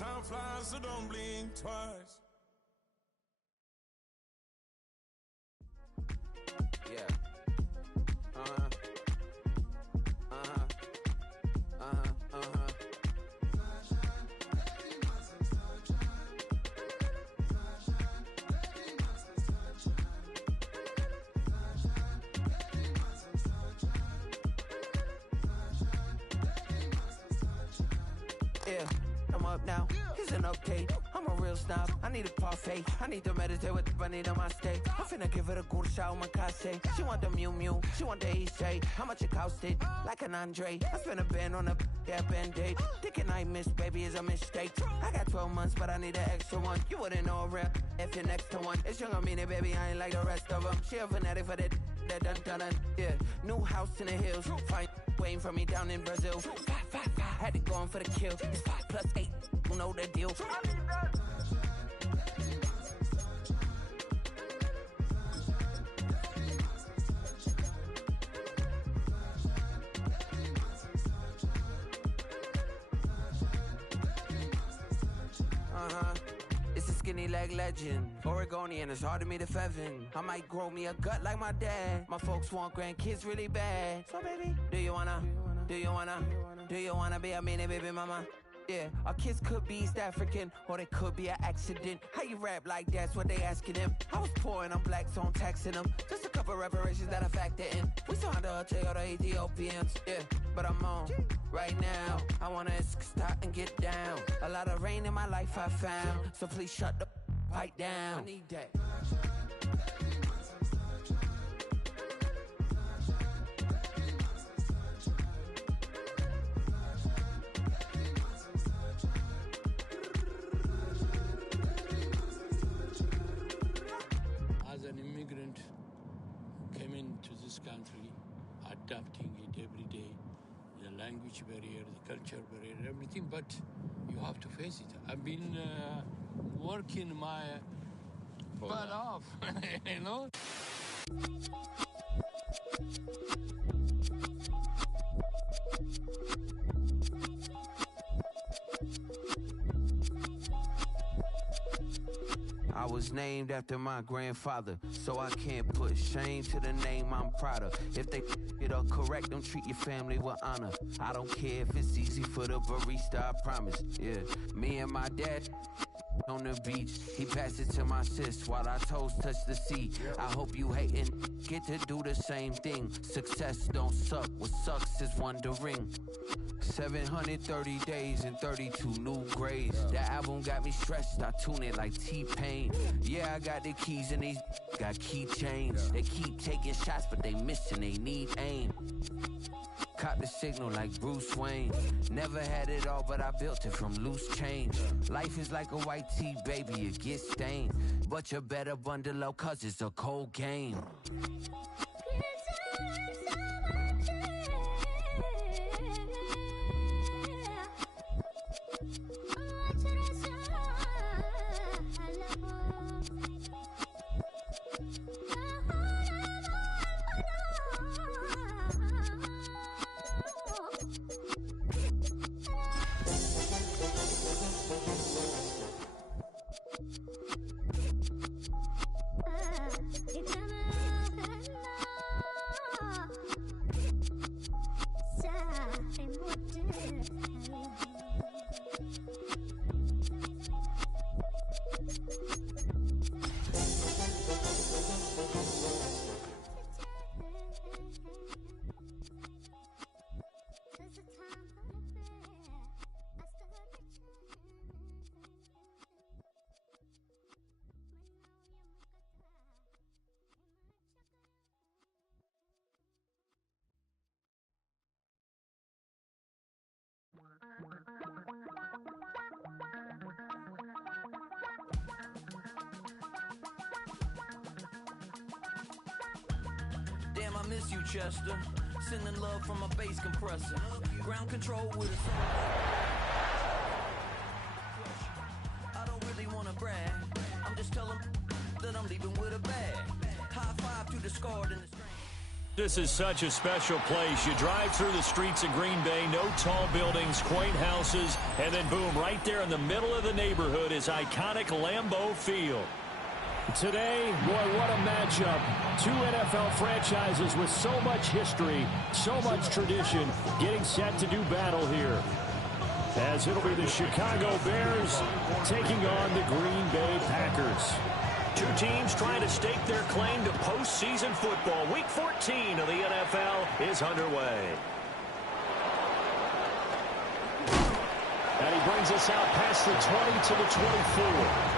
Time flies, so don't blink twice. Yeah. Yeah, I'm up now. Here's an update. I'm a real snob. I need a parfait. I need to meditate with the bunny on my state. I'm finna give her a good shot on my case. She want the Mew Mew. She want the EJ. How much it costed? Like an Andre. I spent a band on a that band-aid. Thinking I missed, baby, is a mistake. I got 12 months, but I need an extra one. You wouldn't know a rep if you're next to one. It's young, I mean it, baby, I ain't like the rest of them. She a fanatic for that dun. Yeah, new house in the hills. Fine, waiting for me down in Brazil. Five. Had to go on for the kill. It's 5 plus 8. You know the deal. It's a skinny leg legend. Oregonian, it's hard to meet a Fevin. I might grow me a gut like my dad. My folks want grandkids really bad. So baby, do you wanna be a mini baby mama? Yeah, our kids could be East African, or they could be an accident. How you rap like that's what they asking him. I was poor and I'm black, so I'm taxing them. Just a couple reparations that I factor in. We saw the Toyota Ethiopians, yeah, but I'm on right now. I wanna stop and get down. A lot of rain in my life I found, so please shut the pipe down. I need that. As an immigrant, came into this country, adapting it every day, the language barrier, the culture barrier, everything, but you have to face it. I've been working my butt off, you know? I was named after my grandfather, so I can't put shame to the name I'm proud of. If they it up correct, don't treat your family with honor. I don't care if it's easy for the barista, I promise. Yeah, me and my dad on the beach, he passed it to my sis while our toes touch the sea. I hope you hatin' get to do the same thing. Success don't suck, what sucks is wondering. 730 days and 32 new grades. That album got me stressed, I tune it like T-Pain. Yeah, I got the keys and these got keychains. They keep taking shots, but they missing, they need aim. Cop the signal like Bruce Wayne. Never had it all, but I built it from loose change. Life is like a white tee, baby, it gets stained. But you better bundle up, cause it's a cold game. Damn, I miss you, Chester. Sending love from a bass compressor. Ground control with a I don't really wanna brag. I'm just telling that I'm leaving with a bag. High five to the scarred and the strained. This is such a special place. You drive through the streets of Green Bay, no tall buildings, quaint houses, and then boom, right there in the middle of the neighborhood is iconic Lambeau Field. Today, boy, what a matchup. Two NFL franchises with so much history, so much tradition, getting set to do battle here. As it'll be the Chicago Bears taking on the Green Bay Packers. Two teams trying to stake their claim to postseason football. Week 14 of the NFL is underway. And he brings us out past the 20 to the 24.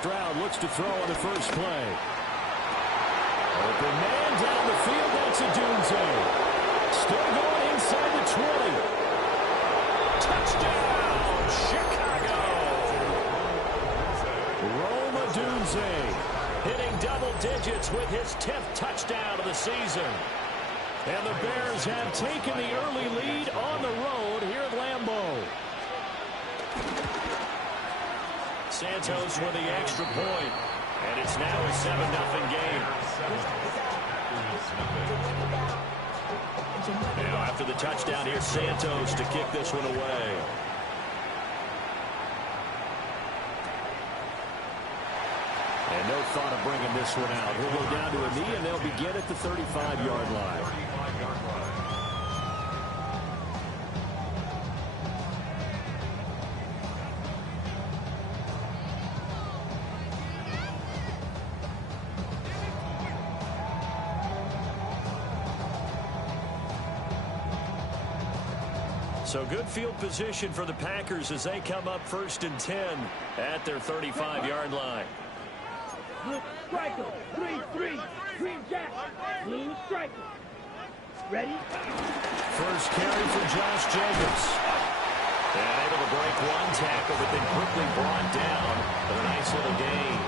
Stroud looks to throw on the first play. Open man down the field. That's Odunze. Still going inside the 20. Touchdown, Chicago. Rome Odunze hitting double digits with his 10th touchdown of the season. And the Bears have taken the early lead on the road here at Lambeau. Santos with the extra point, and it's now a 7-0 game. Now after the touchdown, here's Santos to kick this one away. And no thought of bringing this one out. He'll go down to a knee, and they'll begin at the 35-yard line. So good field position for the Packers as they come up 1st and 10 at their 35-yard line. Blue striker, 3-3, green jack, blue striker. Ready? First carry for Josh Jacobs. And able to break one tackle, but then quickly brought down with a nice little gain.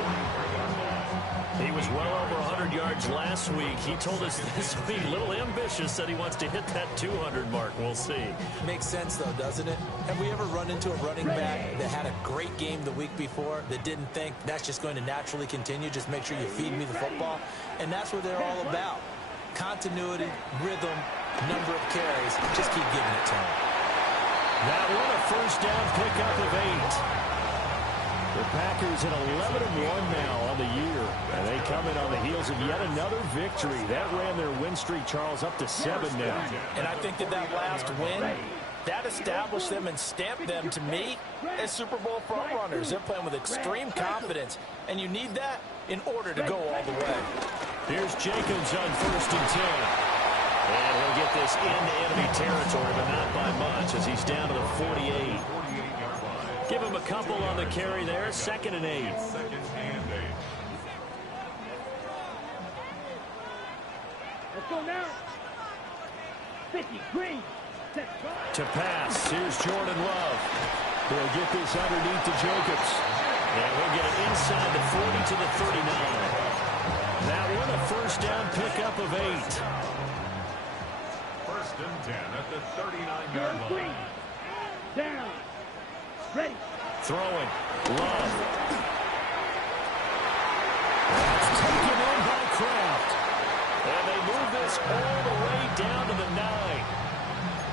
He was well over 100 yards last week. He told us this week, a little ambitious, that he wants to hit that 200 mark. We'll see. Makes sense, though, doesn't it? Have we ever run into a running back that had a great game the week before that didn't think that's just going to naturally continue? Just make sure you feed me the football. And that's what they're all about. Continuity, rhythm, number of carries. Just keep giving it to him. That one a first down pickup of 8. The Packers at 11-1 now on the year, and they come in on the heels of yet another victory. That ran their win streak, Charles, up to 7 now. And I think that last win, that established them and stamped them, to me, as Super Bowl frontrunners. They're playing with extreme confidence, and you need that in order to go all the way. Here's Jacobs on 1st and 10. And he'll get this into enemy territory, but not by much as he's down to the 48. Give him a couple on the carry there. 2nd and 8. Let's go now. 50, green. To pass. Here's Jordan Love. He'll get this underneath to Jacobs. And he'll get it inside the 40 to the 39. That one a first down pickup of 8. 1st and 10 at the 39-yard line. Down. Ready. Throwing. Love. That's taken in by Kraft. And they move this all the way down to the 9.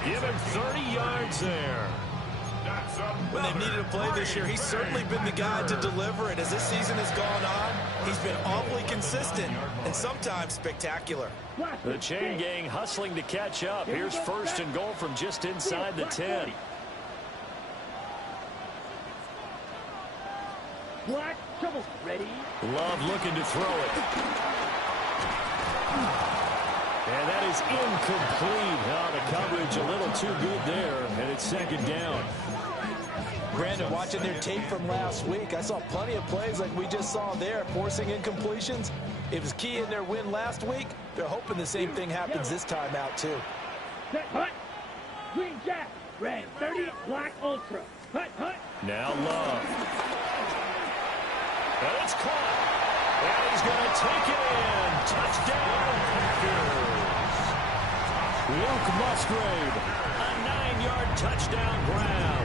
Give him 30 yards there. When they've needed a play this year, he's certainly been the guy to deliver it. As this season has gone on, he's been awfully consistent and sometimes spectacular. The chain gang hustling to catch up. Here's 1st and goal from just inside the 10. Black trouble. Ready. Love looking to throw it. And that is incomplete. Oh, the coverage a little too good there, and it's 2nd down. Brandon, watching their tape from last week, I saw plenty of plays like we just saw there, forcing incompletions. It was key in their win last week. They're hoping the same thing happens this time out, too. Green Jack. Red 30, black Ultra. Hut, hut. Now Love. And it's caught. And he's going to take it in. Touchdown, Packers. Luke Musgrave, a 9-yard touchdown grab.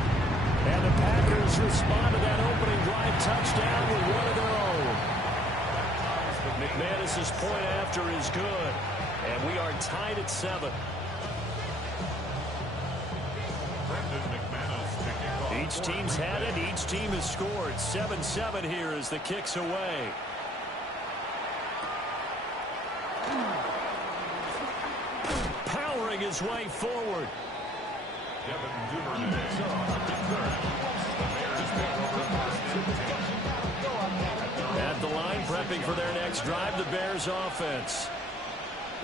And the Packers respond to that opening drive touchdown with one of their own. McManus's point after is good. And we are tied at 7. Each team's had it. Each team has scored. 7-7 here as the kick's away. Powering his way forward. At the line, prepping for their next drive, the Bears offense.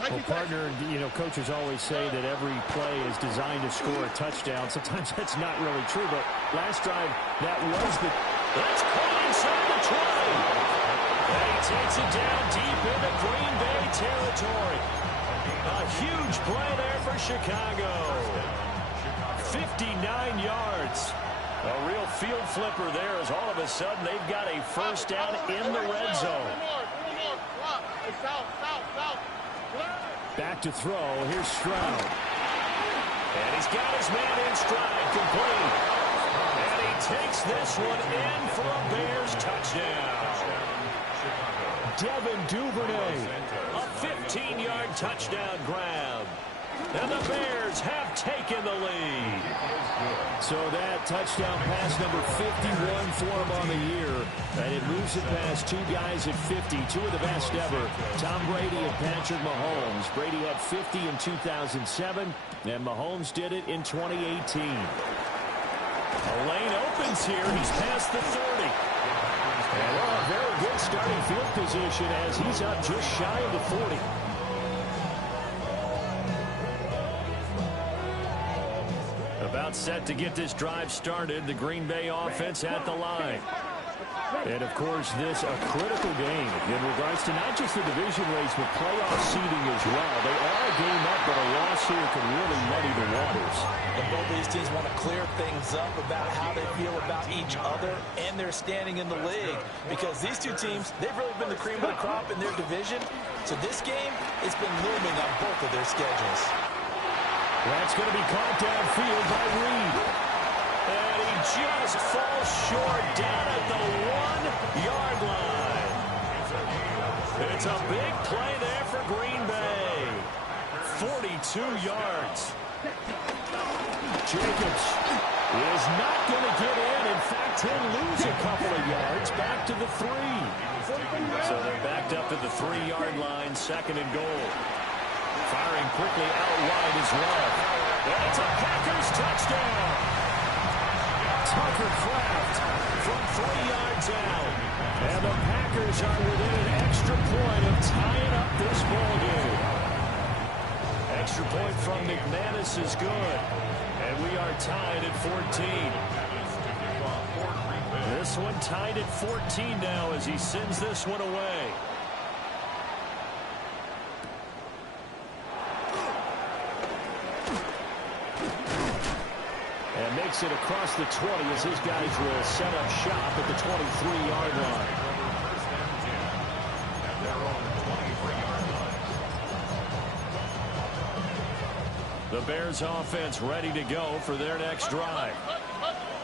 Well, partner, coaches always say that every play is designed to score a touchdown. Sometimes that's not really true, but last drive, that was the... That's caught inside the 20. And he takes it down deep into Green Bay territory. A huge play there for Chicago. 59 yards. A real field flipper there as all of a sudden they've got a first down in the red zone. Back to throw. Here's Stroud. And he's got his man in stride, complete. And he takes this one in for a Bears touchdown. Devin Duvernay, a 15-yard touchdown grab. And the Bears have taken the lead. So that touchdown pass number 51 for him on the year. And it moves it past two guys at 50, two of the best ever. Tom Brady and Patrick Mahomes. Brady had 50 in 2007, and Mahomes did it in 2018. A lane opens here. He's past the 30. And a very good starting field position as he's up just shy of the 40. About set to get this drive started. The Green Bay offense at the line. And, of course, this a critical game in regards to not just the division race, but playoff seeding as well. They are a game up, but a loss here can really muddy the waters. And both of these teams want to clear things up about how they feel about each other and their standing in the league. Because these two teams, they've really been the cream of the crop in their division. So this game, it's been looming on both of their schedules. That's going to be caught downfield by Reed. And he just falls short down at the 1-yard line. It's a big play there for Green Bay. 42 yards. Jacobs is not going to get in. In fact, he'll lose a couple of yards back to the 3. So they're backed up to the 3-yard line, 2nd and goal. Firing quickly out wide is Love. And it's a Packers touchdown. Tucker Kraft from 3 yards out. And the Packers are within an extra point of tying up this ball game. Extra point from McManus is good. And we are tied at 14. This one tied at 14 now as he sends this one away. And makes it across the 20 as his guys will set up shop at the 23-yard line. The Bears offense ready to go for their next drive.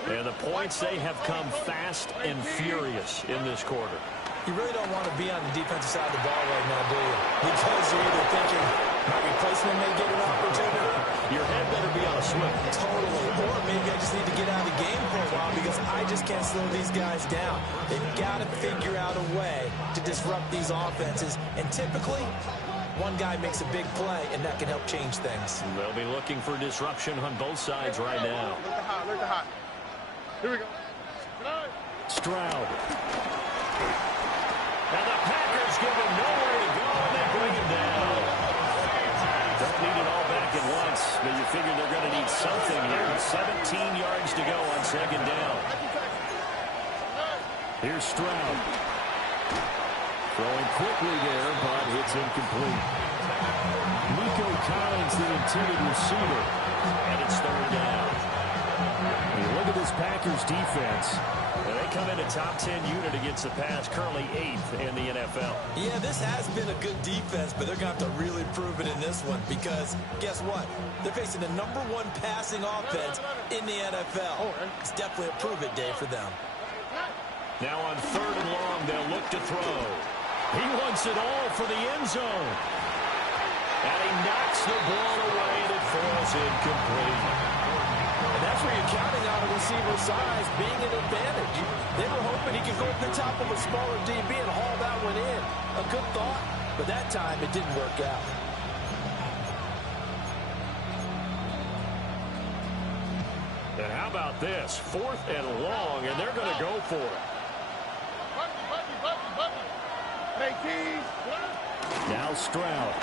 And the points, they have come fast and furious in this quarter. You really don't want to be on the defensive side of the ball right now, do you? Because you're either thinking my replacement may get an opportunity. Your head better be on a swivel. Totally. Or maybe I just need to get out of the game for a while because I just can't slow these guys down. They've got to figure out a way to disrupt these offenses. And typically, one guy makes a big play, and that can help change things. They'll be looking for disruption on both sides right now. Look at hot. Here we go. Stroud. And the Packers give him nowhere to go, and they bring him down. Don't need it all back at once, but you figure they're going to need something here. 17 yards to go on 2nd down. Here's Stroud. Throwing quickly there, but it's incomplete. Nico Collins, the intended receiver. And it's third down. When you look at this Packers defense, they come in a top 10 unit against the pass, currently 8th in the NFL. Yeah, this has been a good defense, but they're going to have to really prove it in this one because guess what? They're facing the #1 passing offense in the NFL. It's definitely a prove-it day for them. Now on 3rd and long, they'll look to throw. he wants it all for the end zone. And he knocks the ball away, and it falls incomplete. And that's where you're counting on a receiver's size being an advantage. They were hoping he could go up the top of a smaller DB and haul that one in. A good thought, but that time it didn't work out. And how about this? 4th and long, and they're going to go for it. Now Stroud.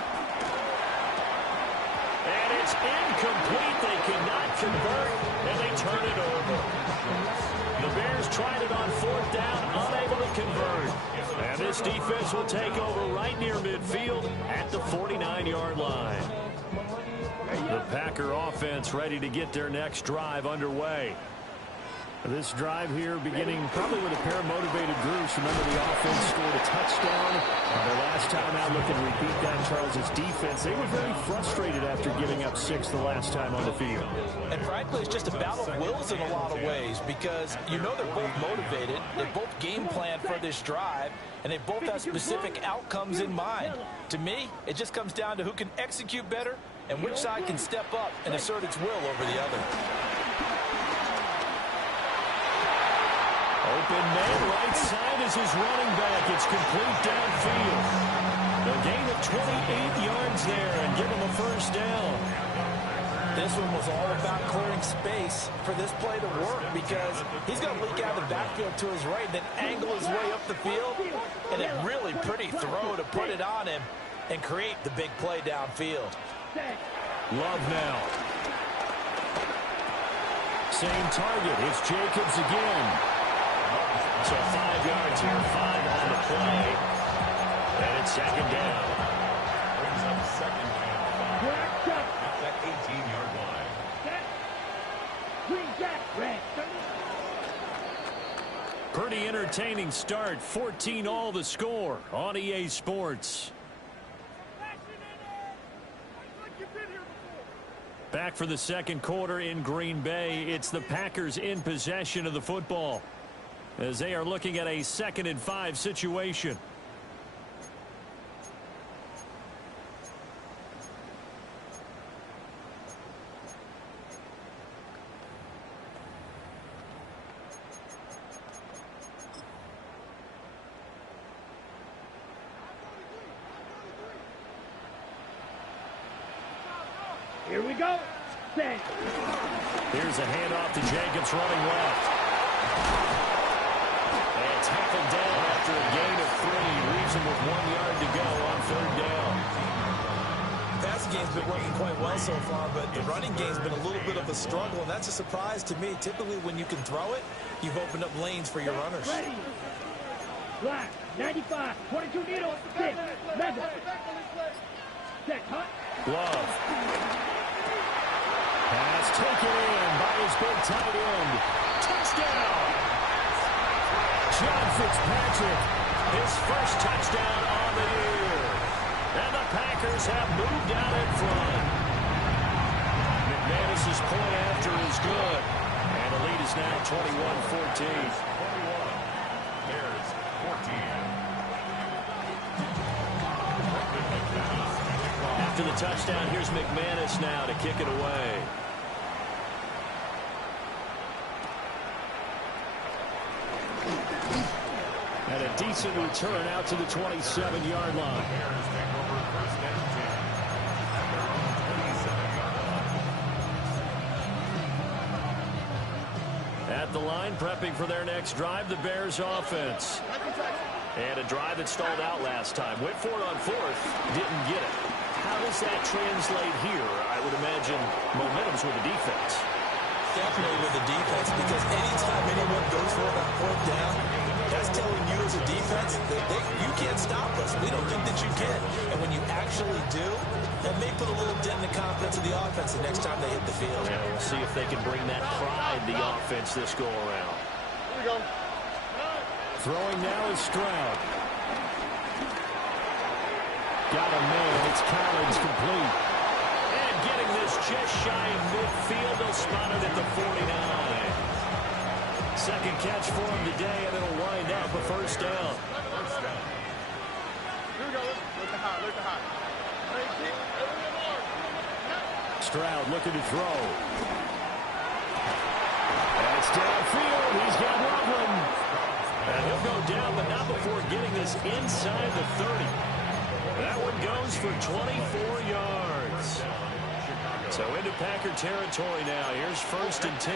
And it's incomplete. They cannot convert, and they turn it over. The Bears tried it on 4th down, unable to convert. And this defense will take over right near midfield at the 49-yard line. The Packer offense ready to get their next drive underway. This drive here beginning probably with a pair of motivated groups. Remember, the offense scored a touchdown. Their last time out, looking to repeat that. Charles' defense, they were very frustrated after giving up 6 the last time on the field. And frankly, it's just a battle of wills in a lot of ways because you know they're both motivated. They both game plan for this drive, and they both have specific outcomes in mind. To me, it just comes down to who can execute better and which side can step up and assert its will over the other. Open man right side is his running back. It's complete downfield. A gain of 28 yards there and give him a first down. This one was all about clearing space for this play to work because he's going to leak out of the backfield to his right and then angle his way up the field. And a really pretty throw to put it on him and create the big play downfield. Love now. Same target. It's Jacobs again. So 5 yards here, 5 on the play. And it's second down. Brings up second down. At that 18-yard line. Pretty entertaining start. 14-all the score on EA Sports. Back for the second quarter in Green Bay. It's the Packers in possession of the football as they are looking at a 2nd and 5 situation. Here we go. Set. Here's a handoff to Jacobs running left. And tackled down after a gain of 3. Leaves him with 1 yard to go on 3rd down. The passing game's been working quite well so far, but the running game's been a little bit of a struggle, and that's a surprise to me. Typically, when you can throw it, you've opened up lanes for your runners. Ready. Black, 95, 22 needles, 6, mega. Set, cut. Glove. Pass taken in by his big tight end. Touchdown! John Fitzpatrick, his first touchdown on the year. And the Packers have moved out in front. McManus's point after is good. And the lead is now 21-14. 21. Bears 14. After the touchdown, here's McManus now to kick it away. And a decent return out to the 27-yard line. Bears take over 1st and 10. At their own 27-yard line. At the line, prepping for their next drive, the Bears offense. And a drive that stalled out last time. Went for it on 4th, didn't get it. How does that translate here? I would imagine momentum's with the defense. Definitely with the defense, because anytime anyone goes for that 4th down, that's telling you as a defense defense, you can't stop us. We don't think that you can. And when you actually do, that may put a little dent in the confidence of the offense the next time they hit the field. Yeah, we'll see if they can bring that pride to the offense this go-around. Here we go. Throwing now is Stroud. Got a man. It's Collins complete. And getting this just shy of midfield. They'll spot it at the 49. Second catch for him today, and it'll wind up a first down. Here we go. Look the hot. Stroud looking to throw. That's downfield. He's got Loveland. And he'll go down, but not before getting this inside the 30. That one goes for 24 yards. So into Packer territory now. Here's 1st and 10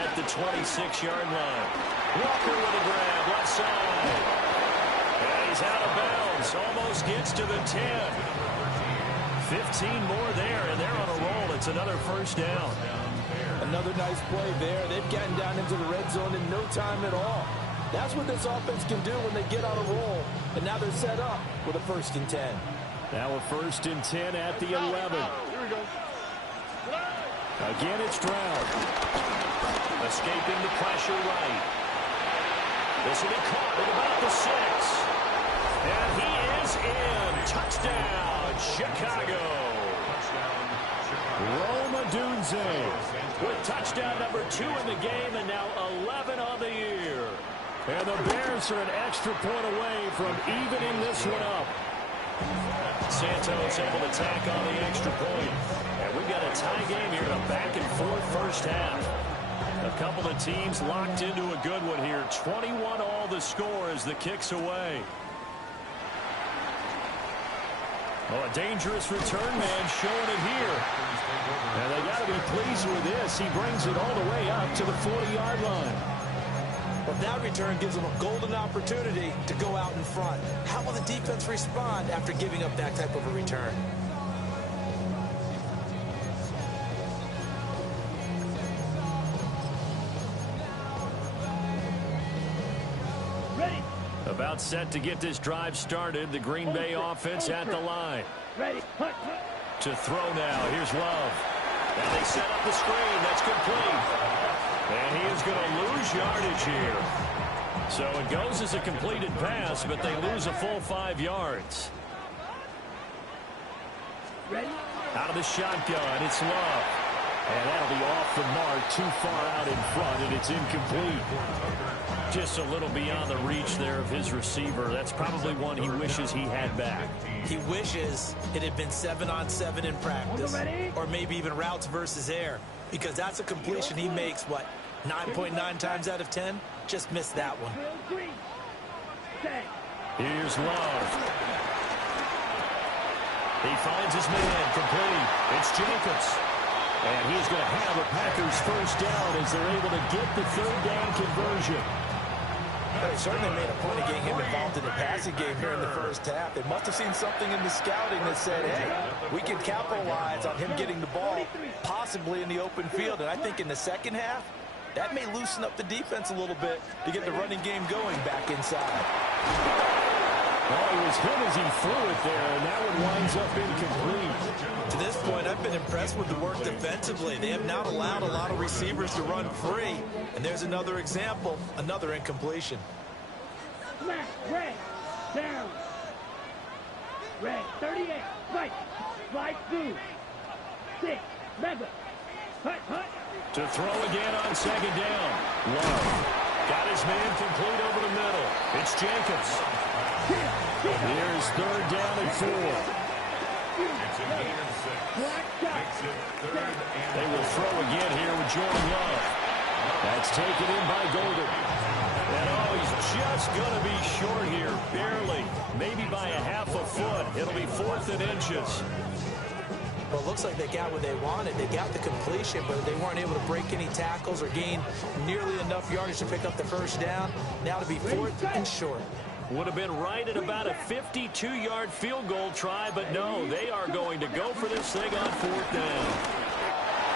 at the 26-yard line. Walker with a grab, left side. And he's out of bounds. Almost gets to the 10. 15 more there, and they're on a roll. It's another first down. Another nice play there. They've gotten down into the red zone in no time at all. That's what this offense can do when they get on a roll. And now they're set up with a 1st and 10. Now a 1st and 10 at the 11. Here we go. Again, it's Stroud. Escaping the pressure right. This will be caught at about the 6. And he is in. Touchdown, Chicago. Rome Odunze with touchdown number 2 in the game, and now 11 on the year. And the Bears are an extra point away from evening this one up. Santos able to tack on the extra point. And we've got a tie game here in a back-and-forth first half. A couple of teams locked into a good one here. 21 all the score as the kick's away. Oh, a dangerous return man showing it here. And they got to be pleased with this. He brings it all the way up to the 40-yard line. Well, that return gives them a golden opportunity to go out in front. How will the defense respond after giving up that type of a return? Ready. About set to get this drive started. The Green Bay offense at the line. Ready. Hut. To throw now. Here's Love. And they set up the screen. That's complete. And he is going to lose yardage here. So it goes as a completed pass, but they lose a full 5 yards. Ready. Out of the shotgun, it's Love. And that'll be off the mark, too far out in front, and it's incomplete. Just a little beyond the reach there of his receiver. That's probably one he wishes he had back. He wishes it had been 7-on-7 in practice, or maybe even routes versus air, because that's a completion he makes, 9.9 times out of 10? Just missed that one. Here's Love. He finds his man, complete. It's Jacobs. And he's going to have a Packers first down as they're able to get the 3rd down conversion. They certainly made a point of getting him involved in the passing game here in the first half. They must have seen something in the scouting that said, hey, we can capitalize on him getting the ball possibly in the open field. And I think in the second half, that may loosen up the defense a little bit to get the running game going back inside. Well, he was hit as he threw it there, and that one winds up incomplete. To this point, I've been impressed with the work defensively. They have not allowed a lot of receivers to run free. And there's another example, another incompletion. Smash. Red. Down. Red. 38. Right. Slide through. 6. Mega. Hut. To throw again on 2nd down. Love. Got his man complete over the middle. It's Jacobs. Here's 3rd down and 4. They will throw again here with Jordan Love. That's taken in by Golden. And he's just going to be short here, barely. Maybe by a half a foot. It'll be 4th and inches. Well, it looks like they got what they wanted. They got the completion, but they weren't able to break any tackles or gain nearly enough yardage to pick up the first down. Now to be 4th and short. Would have been right at about a 52-yard field goal try, but no, they are going to go for this thing on 4th down.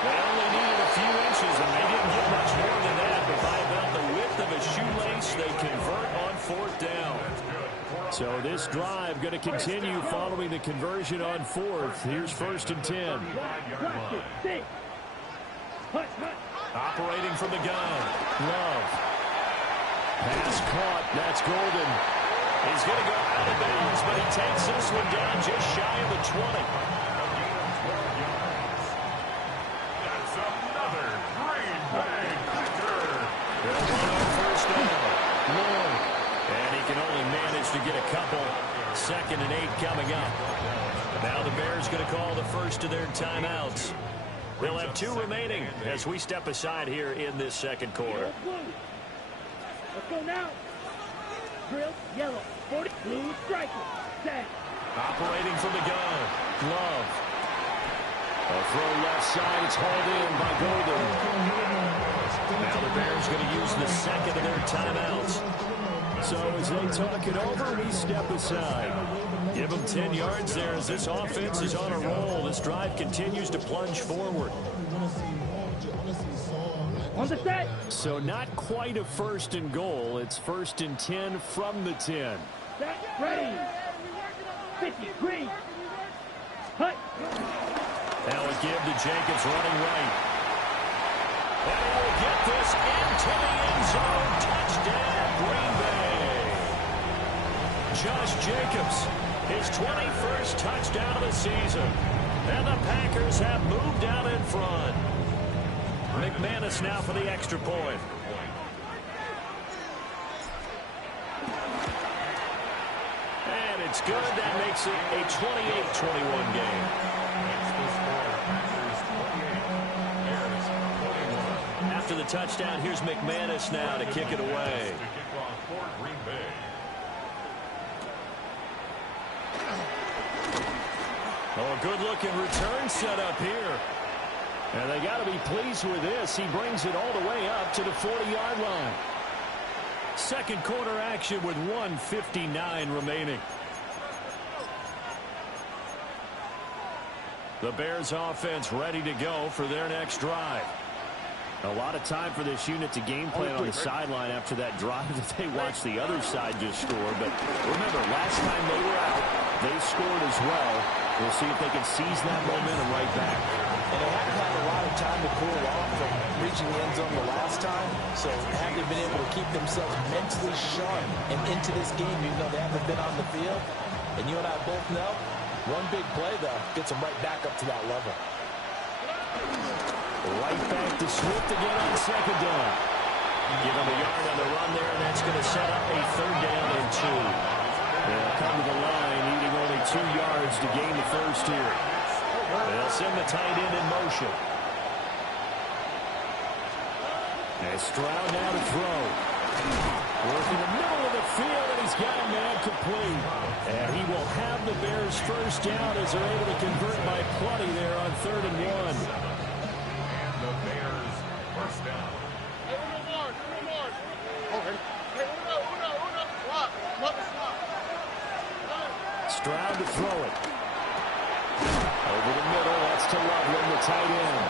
They only needed a few inches, and they didn't get much more than that, but by about the width of a shoelace, they convert on 4th down. So this drive going to continue following the conversion on 4th. Here's 1st and 10. Operating from the gun. Love. Pass caught. That's Golden. He's going to go out of bounds, but he takes this one down just shy of the 20. That's another Green Bay Packer. They'll run on 1st down. Long. And he can only manage to get a couple. 2nd and 8 coming up. Now the Bears going to call the first of their timeouts. They'll have 2 remaining as we step aside here in this 2nd quarter. Let's go now. Drill, yellow, 40, blue, striker, set. Operating from the gun. Love. A throw left side. It's hauled in by Golden. Now the Bears going to use the 2nd of their timeouts. So as they talk it over, we step aside. Give them 10 yards there as this offense is on a roll. This drive continues to plunge forward. On the set. So not quite a 1st and goal. It's 1st and 10 from the 10. Set, ready. 50, green. Hut. Now a give to Jacobs running right. And he will get this into the end zone. Touchdown, Green Bay. Josh Jacobs, his 21st touchdown of the season. And the Packers have moved out in front. McManus now for the extra point. And it's good. That makes it a 28-21 game. After the touchdown, here's McManus now to kick it away. Oh, a good-looking return set up here. And they got to be pleased with this. He brings it all the way up to the 40-yard line. 2nd quarter action with 1:59 remaining. The Bears offense ready to go for their next drive. A lot of time for this unit to game plan on the sideline after that drive that they watched the other side just score. But remember, last time they were out, they scored as well. We'll see if they can seize that momentum right back. And they haven't had a lot of time to cool off from reaching the end zone the last time. So haven't been able to keep themselves mentally sharp and into this game, even though they haven't been on the field. And you and I both know, one big play, though, gets them right back up to that level. Right back to Swift again on 2nd down. Give him a yard on the run there, and that's going to set up a 3rd down and 2. They'll come to the line, needing only 2 yards to gain the first here. They'll send the tight end in motion. And Stroud now to throw. Working the middle of the field, and he's got a man complete. And he will have the Bears first down as they're able to convert by plenty there on 3rd and 1. The Bears first down. Hey, Uno more. Okay. Hey, Uno. Stop. Stroud to throw it. Over the middle, that's to Loveland, the tight end.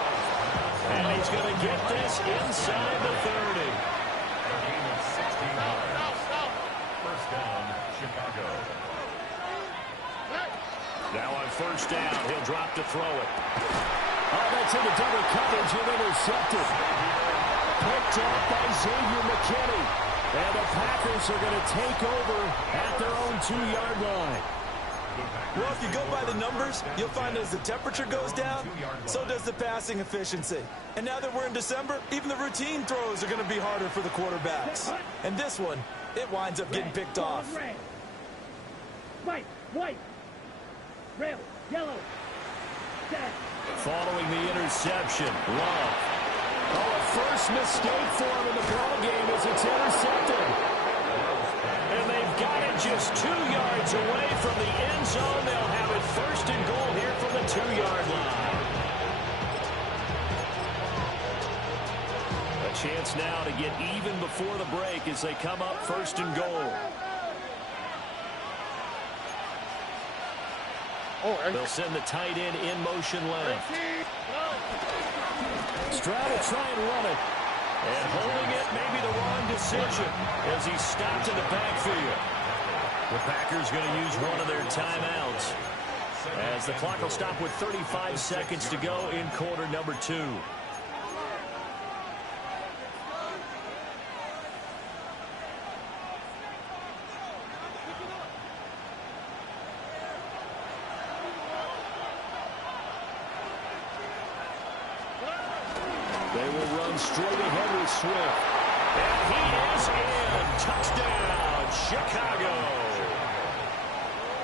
And he's going to get this inside the 30. A gain of 16 yards. First down, Chicago. Now on 1st down, he'll drop to throw it. Oh, that's into double coverage and intercepted. Picked up by Xavier McKinney. And the Packers are going to take over at their own 2-yard line. Well, if you go by the numbers, you'll find as the temperature goes down, so does the passing efficiency. And now that we're in December, even the routine throws are going to be harder for the quarterbacks. And this one, it winds up getting picked off. White. Red, yellow. Set. Following the interception, Love. Oh, a first mistake for him in the ball game as it's intercepted. And they've got it just 2 yards away from the end zone. They'll have it 1st and goal here from the 2-yard line. A chance now to get even before the break as they come up 1st and goal. They'll send the tight end in motion left. Stroud will try and run it. And holding it may be the wrong decision as he's stopped in the backfield. The Packers going to use one of their timeouts as the clock will stop with 35 seconds to go in quarter number 2. They will run straight ahead with Swift. And he is in. Touchdown, Chicago.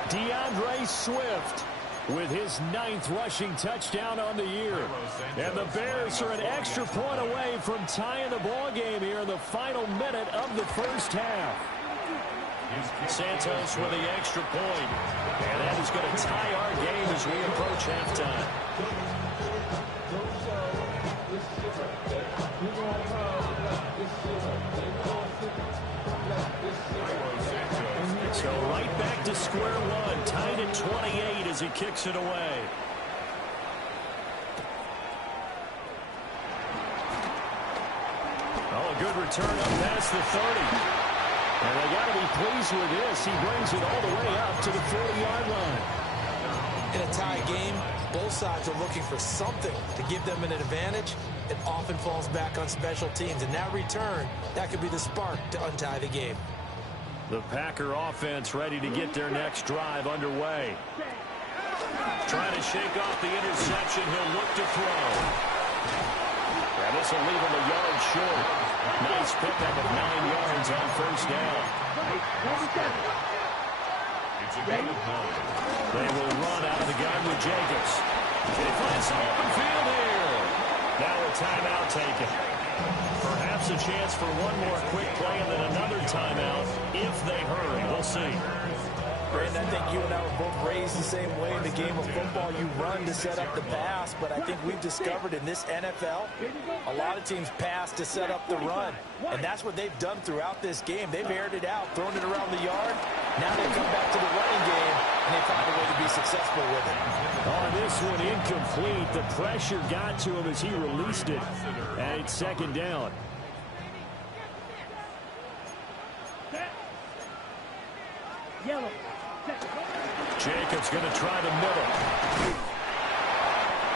DeAndre Swift with his 9th rushing touchdown on the year. And the Bears are an extra point away from tying the ball game here in the final minute of the first half. Santos with the extra point. And that is going to tie our game as we approach halftime. So right back to square one, tied at 28 as he kicks it away. Oh, a good return up past the 30. And they got to be pleased with this. He brings it all the way up to the 40-yard line. In a tie game, both sides are looking for something to give them an advantage. It often falls back on special teams. And that return, that could be the spark to untie the game. The Packer offense ready to get their next drive underway. Trying to shake off the interception. He'll look to throw. And this will leave him a yard short. Nice pickup of 9 yards on first down. They will run out of the gun with Jacobs. He finds some open field here. Now a timeout taken. Perhaps a chance for one more quick play and then another timeout if they hurry. We'll see. Brandon, I think you and I were both raised the same way in the game of football. You run to set up the pass, but I think we've discovered in this NFL, a lot of teams pass to set up the run. And that's what they've done throughout this game. They've aired it out, thrown it around the yard. Now they come back to the running game, and they found a way to be successful with it. On this one, incomplete. The pressure got to him as he released it. And it's second down. Yellow. Jacobs going to try the middle.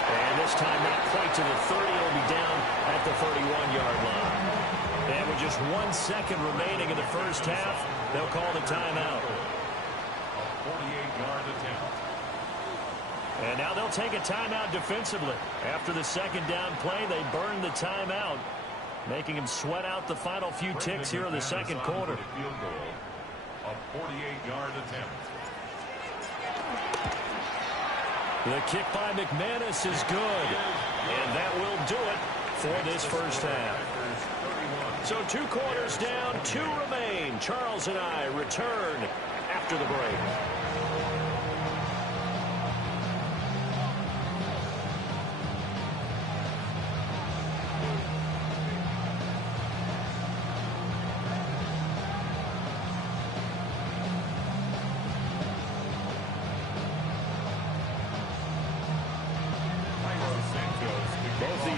And this time not quite to the 30. He'll be down at the 31-yard line. And with just 1 second remaining in the first half, they'll call the timeout. A 48-yard attempt. And now they'll take a timeout defensively. After the second down play, they burn the timeout, making him sweat out the final few ticks here in the second quarter. Field goal. A 48-yard attempt. The kick by McManus is good. And that will do it for this first half. So 2 quarters down, 2 remain. Charles and I return after the break.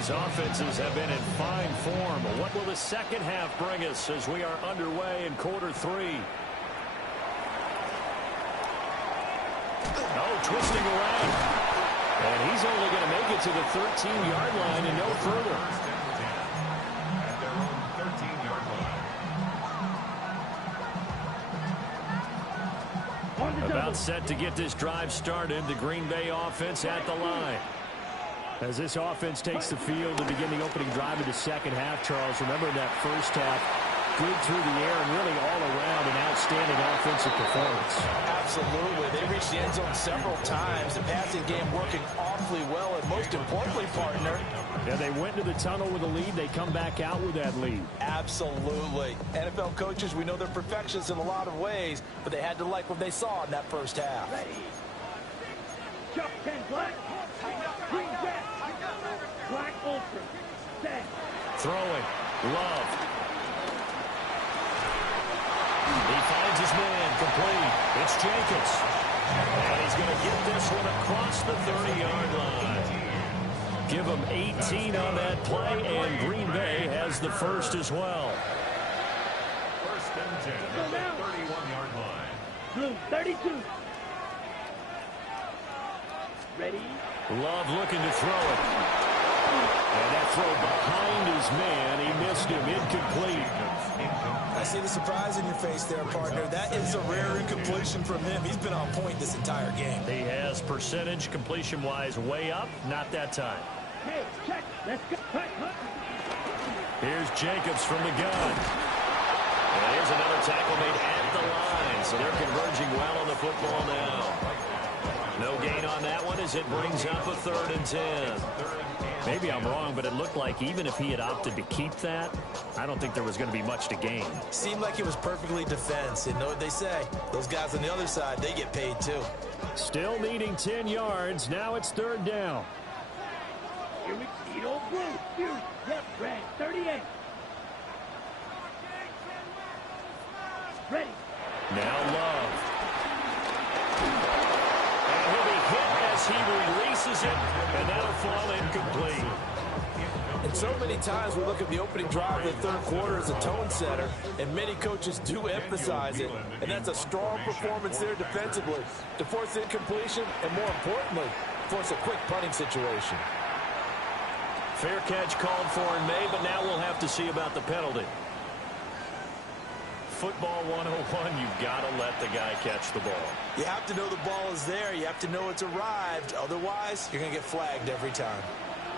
Offenses have been in fine form. What will the second half bring us as we are underway in quarter 3? Oh, twisting around. And he's only going to make it to the 13-yard line and no further. At their own 13-yard line. About set to get this drive started. The Green Bay offense at the line. As this offense takes the field to begin the opening drive of the second half, Charles, remember that first half, good through the air and really all around an outstanding offensive performance. Absolutely. They reached the end zone several times. The passing game working awfully well, and most importantly, partner. Yeah, they went to the tunnel with a lead. They come back out with that lead. Absolutely. NFL coaches, we know they're perfectionists in a lot of ways, but they had to like what they saw in that first half. Chuck 10 black. Green jet. Black ultra. Set. Throwing. Love. He finds his man complete. It's Jacobs. And he's going to get this one across the 30-yard line. Give him 18 on that play, and Green Bay has the first as well. First and 10 at the 31-yard line. 32. Ready? Love looking to throw it. And that throw behind his man. He missed him. Incomplete. I see the surprise in your face there, partner. That is a rare incompletion from him. He's been on point this entire game. He has percentage completion-wise way up. Not that time. Hey, check. Let's go. Cut. Here's Jacobs from the gun. And here's another tackle made at the line. So they're converging well on the football now. No gain on that one as it brings up a 3rd and 10. Maybe I'm wrong, but it looked like even if he had opted to keep that, I don't think there was going to be much to gain. Seemed like it was perfectly defense. And know what they say? Those guys on the other side, they get paid too. Still needing 10 yards. Now it's 3rd down. Here we see old blue. Here. Yep, red. 38. Ready. Now Love. And he'll be hit as he releases it, and that'll fall incomplete. And so many times we look at the opening drive of the 3rd quarter as a tone setter, and many coaches do emphasize it. And that's a strong performance there defensively to force incompletion and, more importantly, force a quick punting situation. Fair catch called for in May, but now we'll have to see about the penalty. Football 101, you've got to let the guy catch the ball. You have to know the ball is there. You have to know it's arrived. Otherwise, you're going to get flagged every time.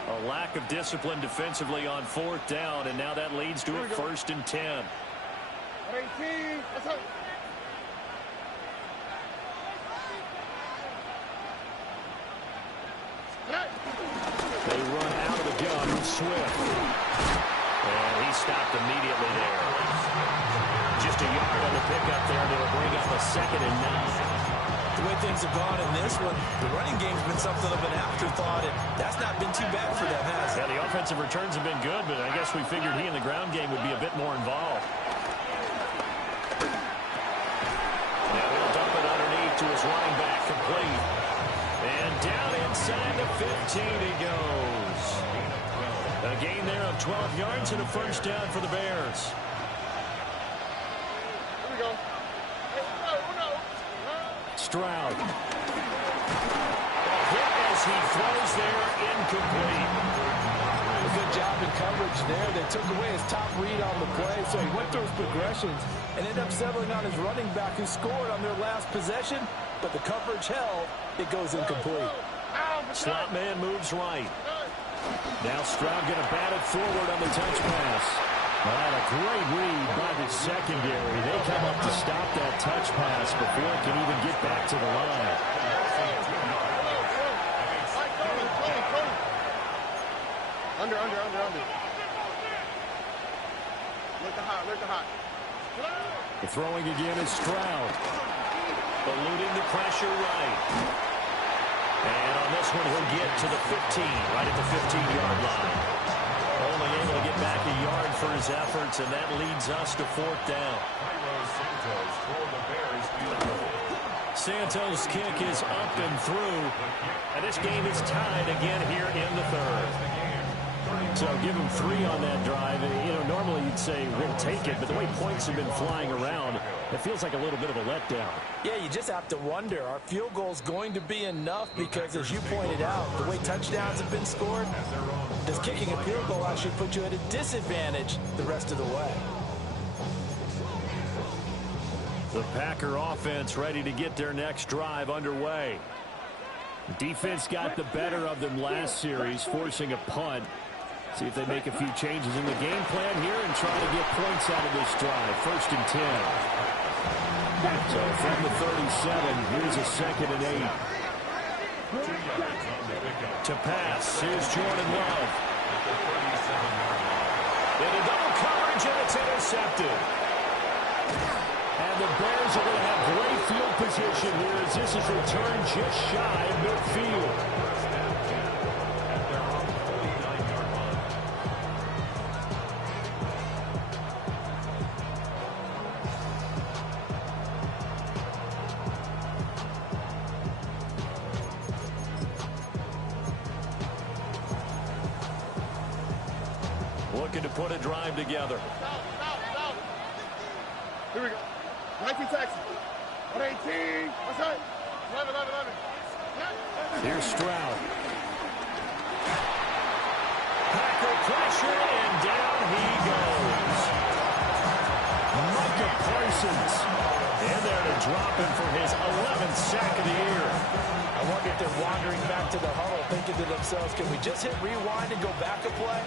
A lack of discipline defensively on 4th down, and now that leads to a 1st and 10. 18. Let's go. They run out of the gun with Swift. And he stopped immediately there. Just a yard on the pickup there, and it'll bring up a 2nd and 9. The way things have gone in this one, the running game's been something of an afterthought, and that's not been too bad for them, has it? Yeah, the offensive returns have been good, but I guess we figured he in the ground game would be a bit more involved. Now he'll dump it underneath to his running back, complete. And down inside the 15 he goes. A gain there of 12 yards and a 1st down for the Bears. Here we go. Hey, Uno. Stroud. Hit as he throws there, incomplete. A good job in coverage there. They took away his top read on the play, so he went through his progressions and ended up settling on his running back who scored on their last possession, but the coverage held. It goes incomplete. Slot man moves right. Now Stroud going to bat it forward on the touch pass. Well, a great read by the secondary. They come up to stop that touch pass before it can even get back to the line. Under. Look the hot. The throwing again is Stroud. Eluding the pressure right. And on this one, he'll get to the 15, right at the 15-yard line. Only able to get back a yard for his efforts, and that leads us to 4th down. Santos' kick is up and through, and this game is tied again here in the 3rd. So give him 3 on that drive. You know, normally you'd say we'll take it, but the way points have been flying around, it feels like a little bit of a letdown. Yeah, you just have to wonder, are field goals going to be enough? Because as you pointed out, the way touchdowns have been scored, does kicking a field goal actually put you at a disadvantage the rest of the way? The Packer offense ready to get their next drive underway. Defense got the better of them last series, forcing a punt. See if they make a few changes in the game plan here and try to get points out of this drive. 1st and 10. So from the 37, here's a 2nd and 8. To pass, here's Jordan Love. Into double coverage, and it's intercepted. And the Bears are going to have great field position here as this is returned just shy of midfield. Looking to put a drive together. Here we go. Nike taxi. 118. What's that? 11. Here's Stroud. Packer pressure, and down he goes. Micah Parsons In there to drop him for his 11th sack of the year. I wonder if they're wandering back to the huddle thinking to themselves, can we just hit rewind and go back a play?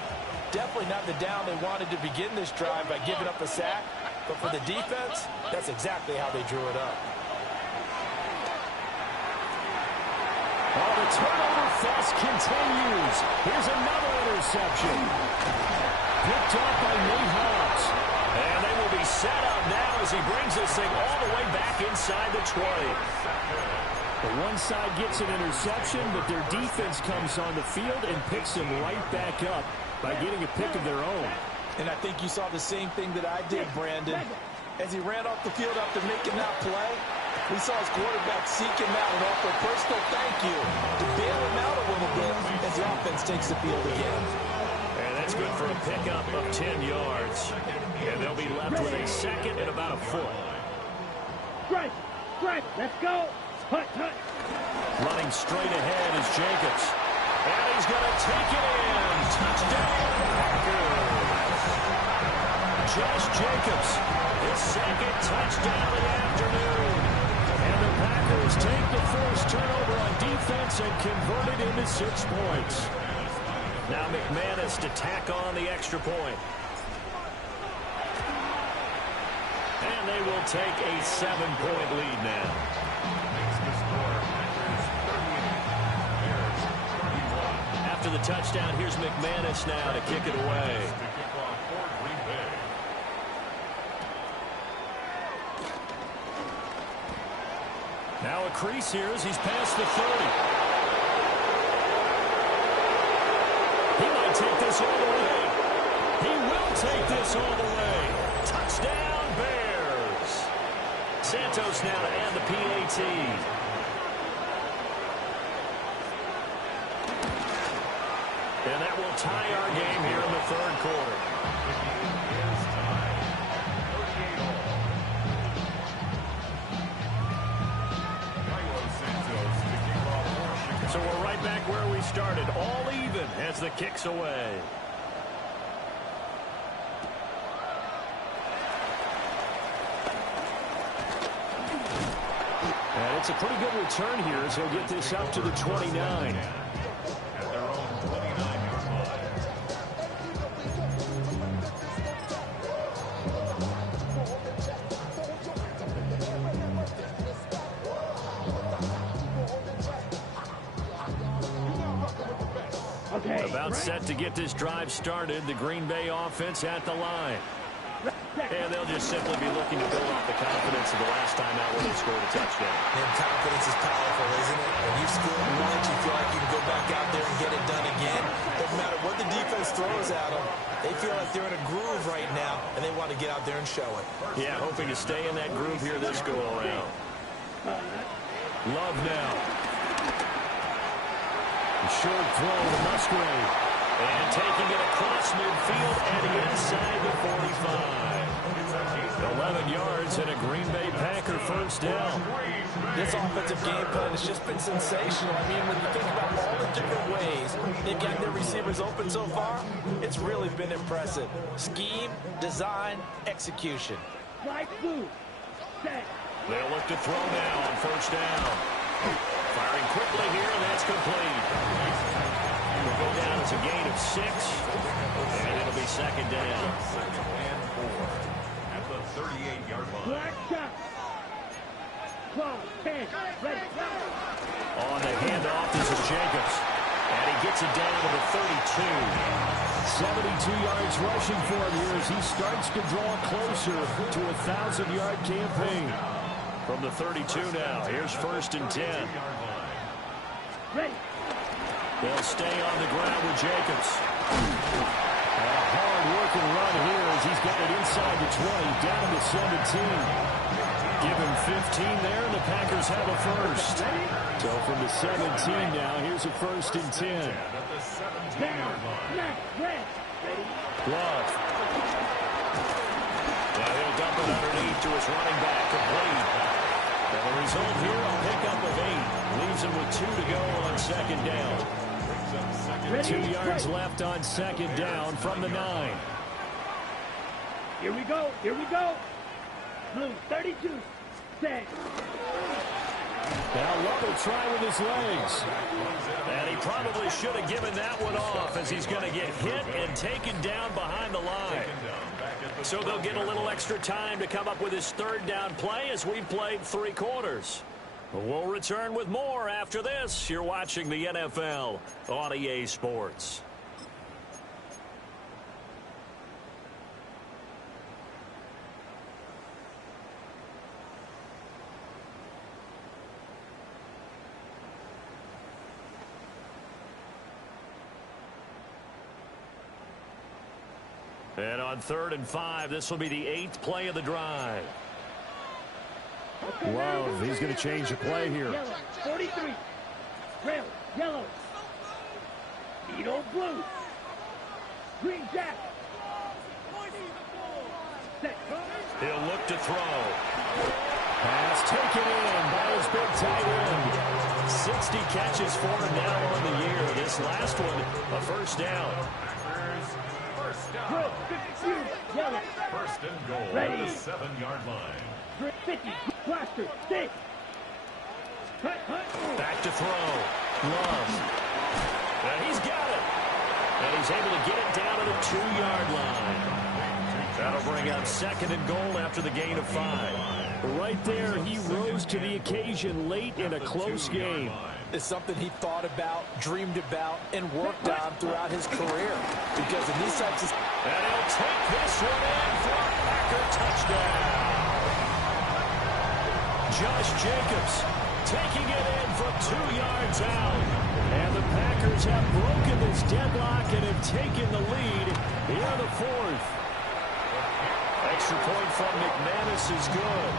Definitely not the down they wanted to begin this drive by giving up a sack. But for the defense, that's exactly how they drew it up. Oh, the turnover fest continues. Here's another interception. Picked off by Nate Hobbs. And they will be set up now as he brings this thing all the way back inside the 20. The one side gets an interception, but their defense comes on the field and picks them right back up by getting a pick of their own. And I think you saw the same thing that I did, Brandon. As he ran off the field after making that play, we saw his quarterback seek him out and offer a personal thank you to bail him out a little bit as the offense takes the field again. And that's good for a pickup of 10 yards. And they'll be left with a second and about a foot. Strike, let's go. Hut. Running straight ahead is Jacobs. And he's going to take it in. Touchdown, Packers. Josh Jacobs, his second touchdown of the afternoon. And the Packers take the first turnover on defense and convert it into 6 points. Now McManus to tack on the extra point. And they will take a 7-point lead now. After the touchdown, here's McManus now to kick it away. Now a crease here as he's past the 30. He might take this all the way. He will take this all the way. Touchdown, Bears. Santos now to add the PAT. And that will tie our game here in the third quarter. So we're right back where we started, all even as the kick's away. And it's a pretty good return here as he'll get this up to the 29. About set to get this drive started. The Green Bay offense at the line. And they'll just simply be looking to build off the confidence of the last time out when they scored a touchdown. And confidence is powerful, isn't it? When you score once, you feel like you can go back out there and get it done again. Doesn't matter what the defense throws at them. They feel like they're in a groove right now, and they want to get out there and show it. Yeah, hoping to stay in that groove here this go-around. Love now. A short throw to Musgrave. And taking it across midfield and inside the 45. 11 yards and a Green Bay Packer first down. This offensive game plan has just been sensational. I mean, when you think about all the different ways they've got their receivers open so far, it's really been impressive. Scheme, design, execution. They'll look to throw now on first down. Firing quickly here, and that's complete. Will go down as a gain of 6, and it'll be second down. Second and 4 at the 38-yard line. Black shot. 12, 10, ready. On the handoff, this is Jacobs. And he gets it down to the 32. 72 yards rushing for him here as he starts to draw closer to a 1,000-yard campaign. From the 32 now, here's first and 10. Ready. They'll stay on the ground with Jacobs. A hard-working run here as he's got it inside the 20, down to the 17. Give him 15 there, and the Packers have a first. So from the 17 now, here's a first and 10. Love. Now he'll dump it underneath to his running back, complete. result here, a pickup of 8. Leaves him with 2 to go on second down. 2 yards left on second down from the 9. Here we go. Here we go. Blue 32. Set. Now Love will try with his legs. And he probably should have given that one off as he's going to get hit and taken down behind the line. So they'll get a little extra time to come up with his third down play as we've played 3 quarters. We'll return with more after this. You're watching the NFL on EA Sports. And on 3rd and 5, this will be the 8th play of the drive. Love, he's going to change the play here. Yellow, 43. Red, yellow. Beetle, blue. Green jack. Set. He'll look to throw. Pass taken in by his big tight end. 60 catches for him now on the year. This last one, a first down. Good, 52. Yellow. First and goal Ready. at the 7-yard line. 50. Blaster. 6. Back to throw. Love. And he's got it. And he's able to get it down to the 2-yard line. That'll bring up 2nd and goal after the gain of 5. Right there, he rose to the occasion late in a close game. It's something he thought about, dreamed about, and worked on throughout his career. Because in these types of... And he'll take this one in for a Packer touchdown. Josh Jacobs taking it in from 2 yards out. And the Packers have broken this deadlock and have taken the lead in the 4th. Extra point from McManus is good.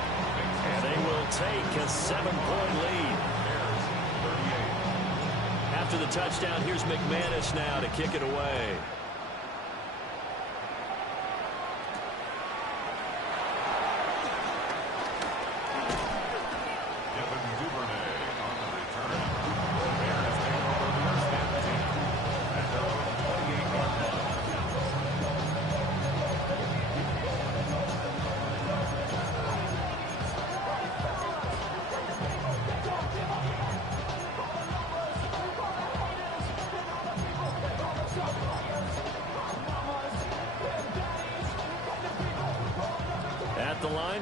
And they will take a 7-point lead. After the touchdown, here's McManus now to kick it away.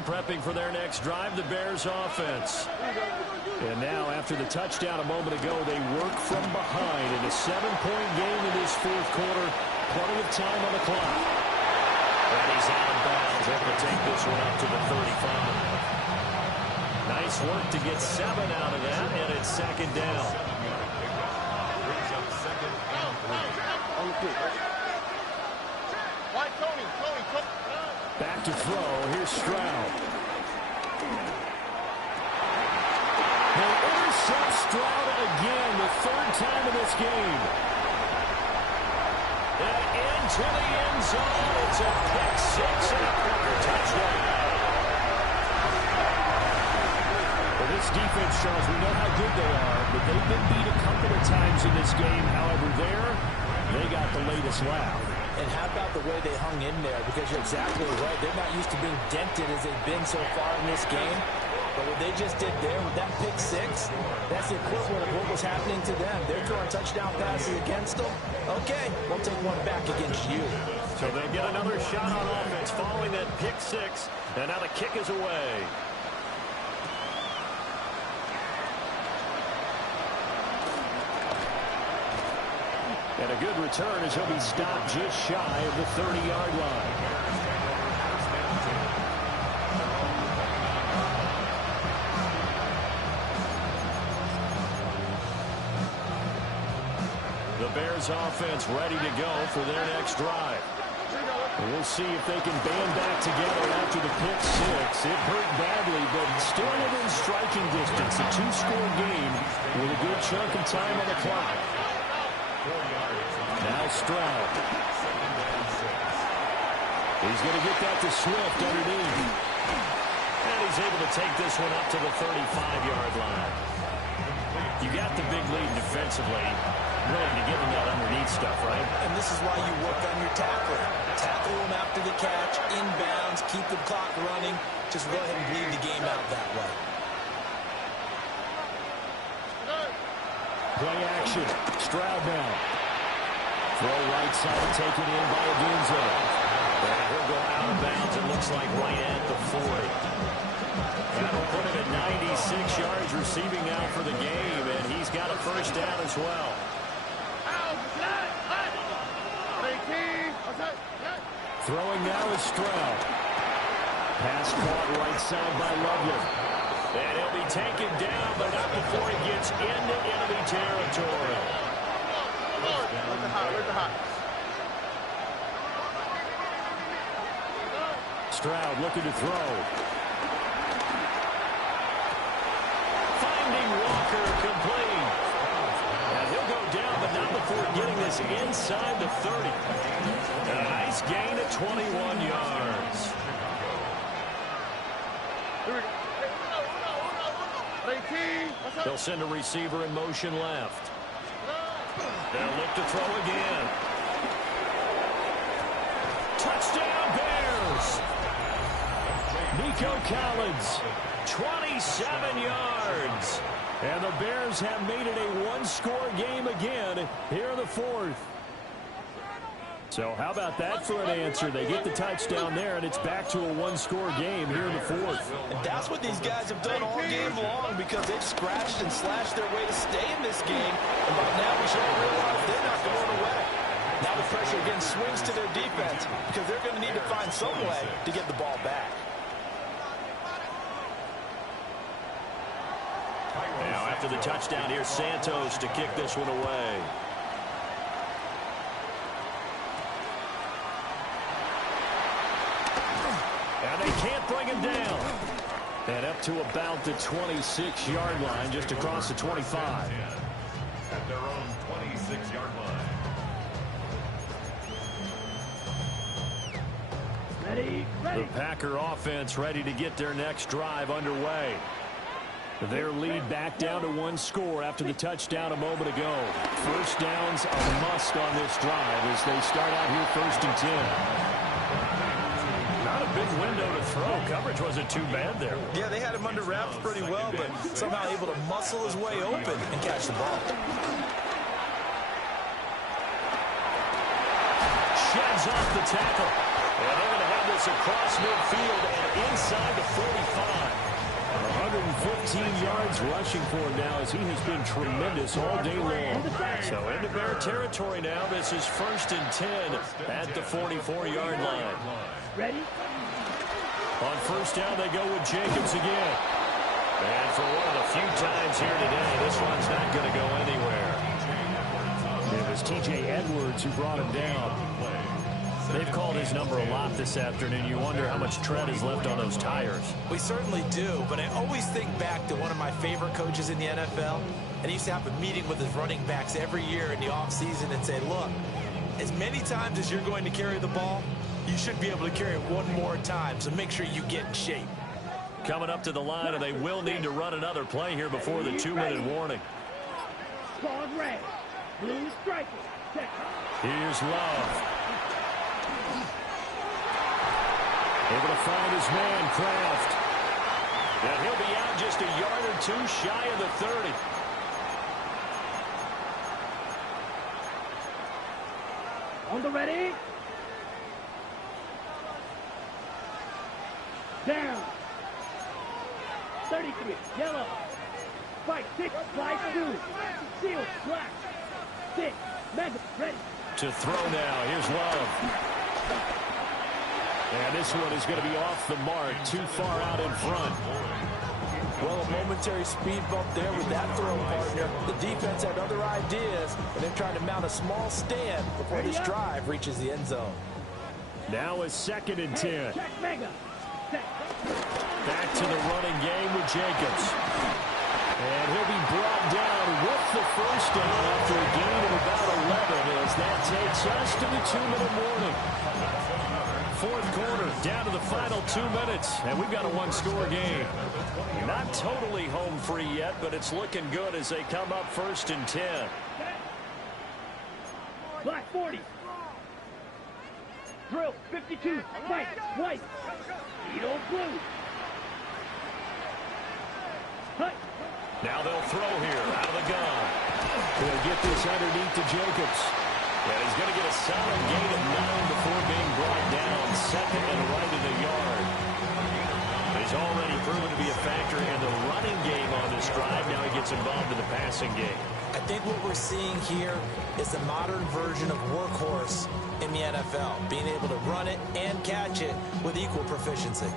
Prepping for their next drive, the Bears offense. And now, after the touchdown a moment ago, they work from behind in a 7-point game in this 4th quarter. Plenty of time on the clock. And he's out of bounds. Able to take this one up to the 35. Nice work to get 7 out of that, and it's 2nd down. Back to throw. Here's Stroud. They intercept Stroud again, the 3rd time in this game. And into the end zone. It's a pick-6 and a Packer touchdown. Well, this defense, Charles, we know how good they are, but they've been beat a couple of times in this game. However, they got the latest laugh. And how about the way they hung in there? Because you're exactly right. They're not used to being dented as they've been so far in this game. But what they just did there with that pick-6, that's the equivalent of what was happening to them. They're throwing touchdown passes against them. Okay, we'll take one back against you. So they'll get another shot on offense following that pick-6. And now the kick is away. And a good return as he'll be stopped just shy of the 30-yard line. The Bears offense ready to go for their next drive. And we'll see if they can band back together after the pick-6. It hurt badly, but still within striking distance. A 2-score game with a good chunk of time on the clock. Now Stroud. He's going to get that to Swift underneath. And he's able to take this one up to the 35-yard line. You got the big lead defensively, willing to give him that underneath stuff, right? And this is why you work on your tackling. Tackle him after the catch, inbounds, keep the clock running. Just go ahead and bleed the game out that way. Play action. Stroud now. Throw right side, taken in by Odunze. And he'll go out of bounds, it looks like right at the 40. That'll put him at 96 yards receiving now for the game, and he's got a first down as well. Throwing now is Stroud. Pass caught right side by Lovely. And he'll be taken down, but not before he gets into enemy territory. Stroud looking to throw. Finding Walker complete. And he'll go down, but not before getting this inside the 30. And a nice gain of 21 yards. They'll send a receiver in motion left. They'll look to throw again. Touchdown Bears! Nico Collins. 27 yards. And the Bears have made it a one-score game again here in the fourth. So how about that for an answer? They get the touchdown there, and it's back to a one-score game here in the fourth. And that's what these guys have done all game long, because they've scratched and slashed their way to stay in this game. And by now we should all realize they're not going away. Now the pressure again swings to their defense, because they're going to need to find some way to get the ball back. Now after the touchdown, here's Santos to kick this one away. And they can't bring him down. And up to about the 26-yard line, just across the 25. At their own 26-yard line. Ready. The Packer offense ready to get their next drive underway. Their lead back down to one score after the touchdown a moment ago. First down's a must on this drive as they start out here 1st and 10. Not a big window to throw. Coverage wasn't too bad there. Yeah, they had him under wraps pretty well, but somehow able to muscle his way open and catch the ball. Sheds off the tackle. And they're going to have this across midfield and inside the 45. 115 yards rushing for him now as he has been tremendous all day long. So into Bear territory now. This is 1st and 10 at the 44-yard line. Ready? On first down, they go with Jacobs again. And for one of the few times here today, this one's not going to go anywhere. It was T.J. Edwards who brought him down. They've called his number a lot this afternoon. You wonder how much tread is left on those tires. We certainly do, but I always think back to one of my favorite coaches in the NFL, and he used to have a meeting with his running backs every year in the offseason and say, look, as many times as you're going to carry the ball, you should be able to carry it one more time, so make sure you get in shape. Coming up to the line, and they will need to run another play here before the 2-minute warning. Squad red. Blue striker. Here's Love. Able to find his man, Kraft. And he'll be out just a yard or two shy of the 30. On the ready. Down. 33. Yellow. Fight 6. Slide 2. Seal. Black. 6. Mega. Ready. To throw now. Here's Love. And this one is going to be off the mark, too far out in front. Well, a momentary speed bump there with that throw partner. The defense had other ideas, and they're trying to mount a small stand before this drive reaches the end zone. Now it's 2nd and 10. Check Mega. Back to the running game with Jacobs. And he'll be brought down with gets the first down after a gain of about 11 as that takes us to the 2-minute warning. Fourth quarter, down to the final 2 minutes, and we've got a one-score game. Not totally home free yet, but it's looking good as they come up 1st and 10. Black 40. Drill 52. White. Edo blue. Hut. Now they'll throw here out of the gun. They'll get this underneath to Jacobs. Yeah, he's going to get a solid gain of 9 before being brought down second and right of the yard. He's already proven to be a factor in the running game on this drive. Now he gets involved in the passing game. I think what we're seeing here is the modern version of workhorse in the NFL, being able to run it and catch it with equal proficiency.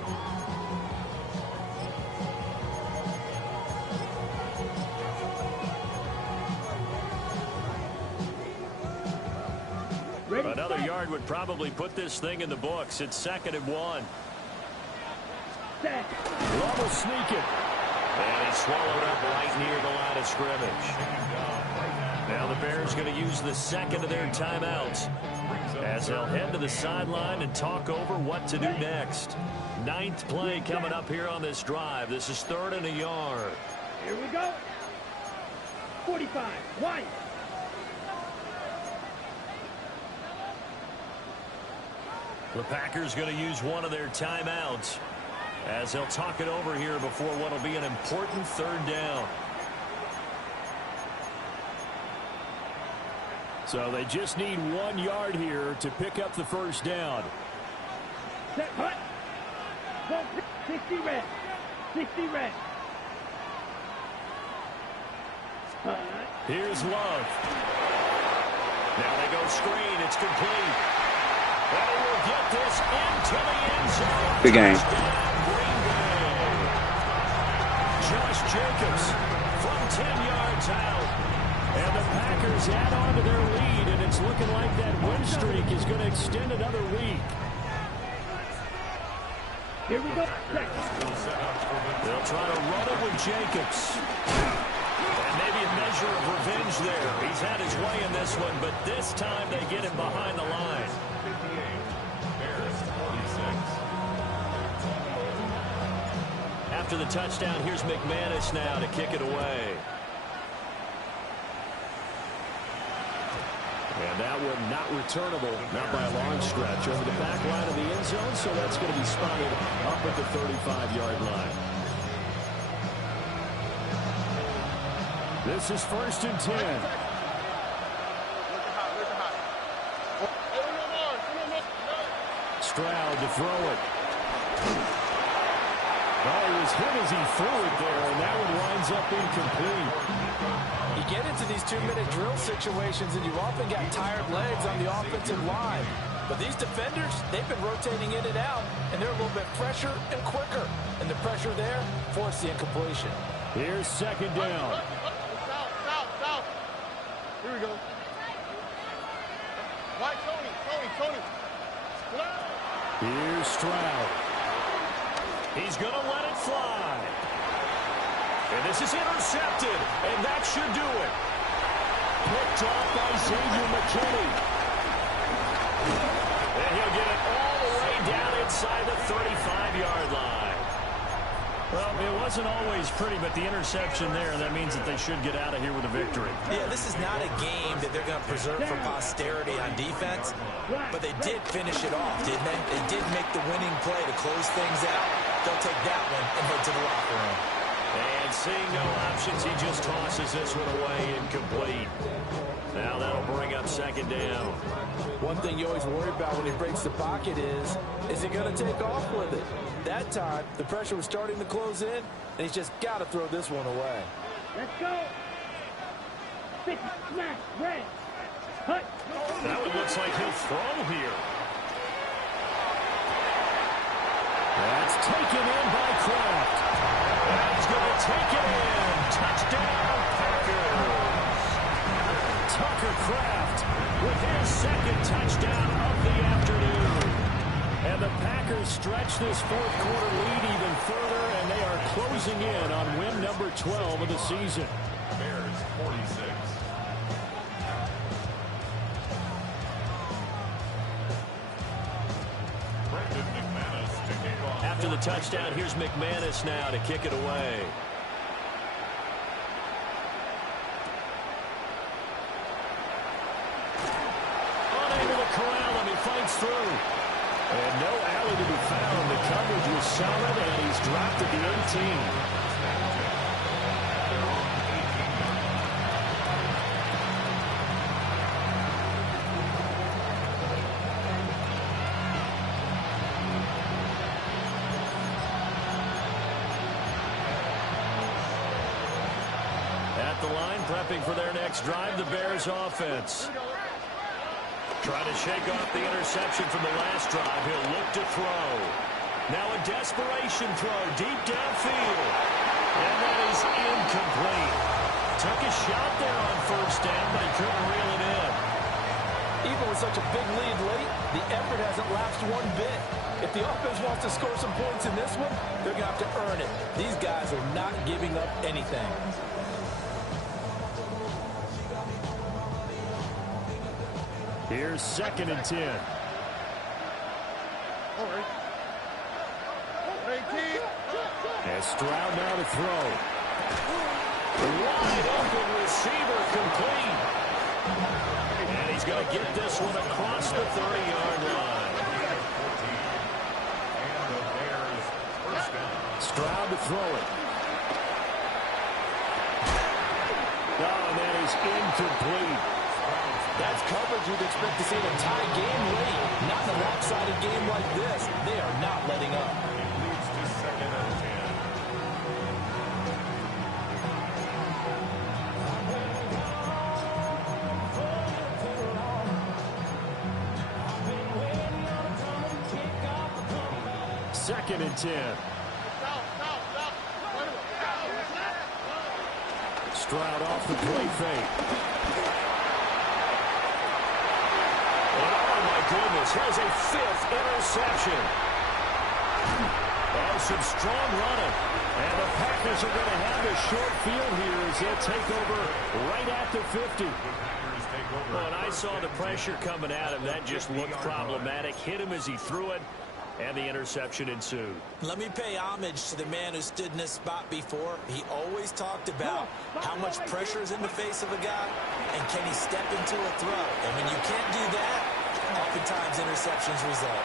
Another yard would probably put this thing in the books. It's 2nd and 1. Love will sneak it. And he's swallowed up right near the line of scrimmage. Now the Bears going to use the second of their timeouts as they'll head to the sideline and talk over what to do next. 9th play coming up here on this drive. This is 3rd and a yard. Here we go. 45. White. The Packers going to use one of their timeouts as they'll talk it over here before what will be an important 3rd down. So they just need 1 yard here to pick up the first down. Set hut. 60 red. 60 red. Here's Love. Now they go screen. It's complete. And he will get this into the end zone. Good game. Josh Jacobs from 10 yards out. And the Packers add on to their lead, and it's looking like that win streak is going to extend another week. Here we go. They'll try to run it with Jacobs. And maybe a measure of revenge there. He's had his way in this one, but this time they get him behind the line. After the touchdown, here's McManus now to kick it away. And that one not returnable, not by a long stretch, over the back line of the end zone, so that's going to be spotted up at the 35-yard line. This is 1st and 10. Stroud to throw it. Oh, he was hit as he threw it there, and that one winds up incomplete. You get into these 2-minute drill situations, and you often got tired legs on the offensive line. But these defenders, they've been rotating in and out, and they're a little bit fresher and quicker. And the pressure there forced the incompletion. Here's 2nd down. South. Here we go. White, Tony. Here's Stroud. He's going to let it fly. And this is intercepted, and that should do it. Picked off by Xavier McKinney. And he'll get it all the way down inside the 35-yard line. Well, it wasn't always pretty, but the interception there, that means that they should get out of here with a victory. Yeah, this is not a game that they're going to preserve for posterity on defense, but they did finish it off, didn't they? They did make the winning play to close things out. They'll take that one and head to the locker room. And seeing no options, he just tosses this one away incomplete. Now that'll bring up 2nd down. One thing you always worry about when he breaks the pocket is he going to take off with it? That time, the pressure was starting to close in, and he's just got to throw this one away. Let's go. 50, smash, red. Hut. That one looks like he'll throw here. That's taken in by Kraft. And he's going to take it in. Touchdown, Packers. Tucker Kraft with his 2nd touchdown of the afternoon. And the Packers stretch this 4th quarter lead even further, and they are closing in on win number 12 of the season. Bears 46. Brendan McManus to kick off. After the touchdown, here's McManus now to kick it away. Unable to corral him. He fights through. And no alley to be found. The coverage was solid, and he's dropped at the 18. The line prepping for their next drive, the Bears offense. Trying to shake off the interception from the last drive. He'll look to throw. Now a desperation throw deep downfield. And that is incomplete. Took a shot there on first down, but he couldn't reel it in. Even with such a big lead late, the effort hasn't lapsed one bit. If the offense wants to score some points in this one, they're going to have to earn it. These guys are not giving up anything. Here's 2nd and 10. And Stroud now to throw. Wide open receiver complete. And he's going to get this one across the 30-yard line. Stroud to throw it. Oh, and that is incomplete. That's coverage you'd expect to see in a tie game late. Not in a lopsided game like this. They are not letting up. It leads to 2nd and 10. 2nd and 10. Stroud off the play fake. Goodness, here's a 5th interception. And some strong running. And the Packers are going to have a short field here as they'll take over right at the 50. Well, and I saw the pressure coming at him. That just looked problematic. Hit him as he threw it, and the interception ensued. Let me pay homage to the man who stood in this spot before. He always talked about how much pressure is in the face of a guy, and can he step into a throw. And when you can't do that, oftentimes interceptions result.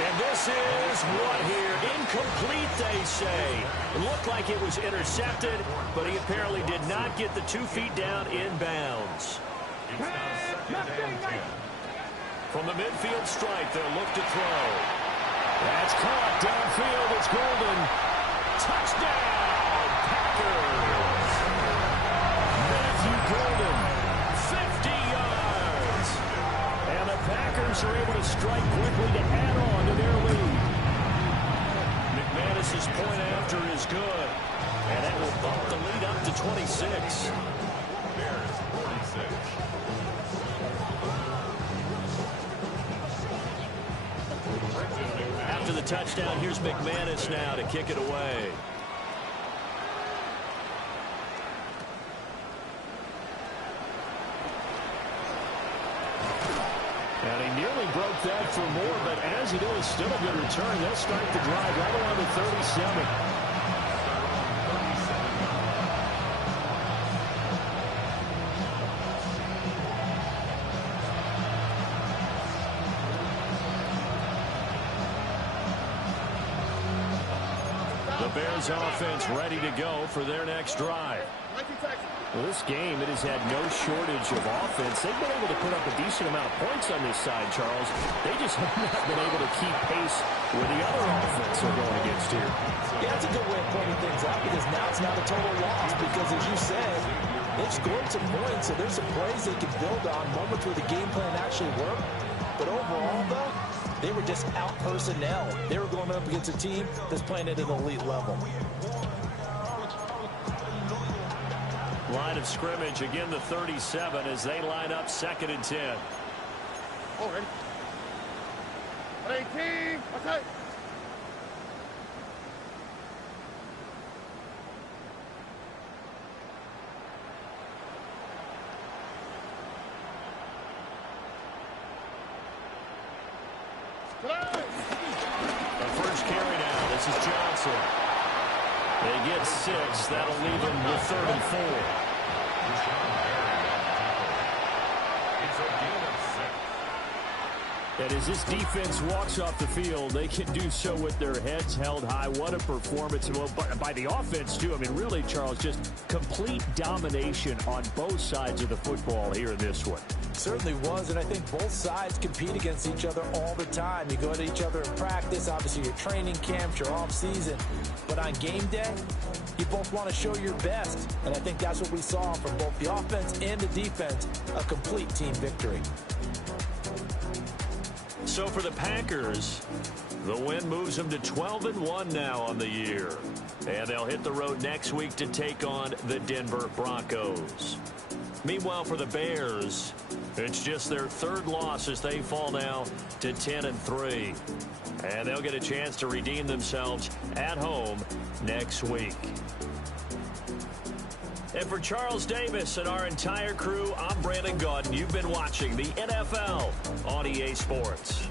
And this is what here? Incomplete, they say. It looked like it was intercepted, but he apparently did not get the 2 feet down in bounds. From the midfield stripe, they'll look to throw. That's caught downfield. It's Golden. Touchdown, Packers. Matthew Golden, 50 yards. And the Packers are able to strike quickly to add on to their lead. McManus's point after is good. And that will bump the lead up to 26. Bears 46. After the touchdown, here's McManus now to kick it away. And he nearly broke that for more, but as it is, still a good return. They'll start the drive right around the 37. The Bears offense ready to go for their next drive. Well, this game, it has had no shortage of offense. They've been able to put up a decent amount of points on this side, Charles. They just have not been able to keep pace with the other offense they're going against here. Yeah, that's a good way of pointing things out, because now it's not a total loss, because as you said, they've scored some points, so there's some plays they can build on, moments where the game plan actually worked. But overall, though, they were just out personnel. They were going up against a team that's playing at an elite level. Line of scrimmage, again the 37 as they line up 2nd and 10. All ready. 18, okay. The first carry now. This is Johnson. They get 6. That'll leave them with 3rd and 4. And as this defense walks off the field, they can do so with their heads held high. What a performance by the offense, too. I mean, really, Charles, just complete domination on both sides of the football here in this one. Certainly was, and I think both sides compete against each other all the time. You go at each other in practice, obviously your training camps, your off-season. But on game day, you both want to show your best. And I think that's what we saw from both the offense and the defense, a complete team victory. So for the Packers, the win moves them to 12-1 now on the year. And they'll hit the road next week to take on the Denver Broncos. Meanwhile, for the Bears, it's just their 3rd loss as they fall now to 10-3. And they'll get a chance to redeem themselves at home next week. And for Charles Davis and our entire crew, I'm Brandon Gaudin. You've been watching the NFL on EA Sports.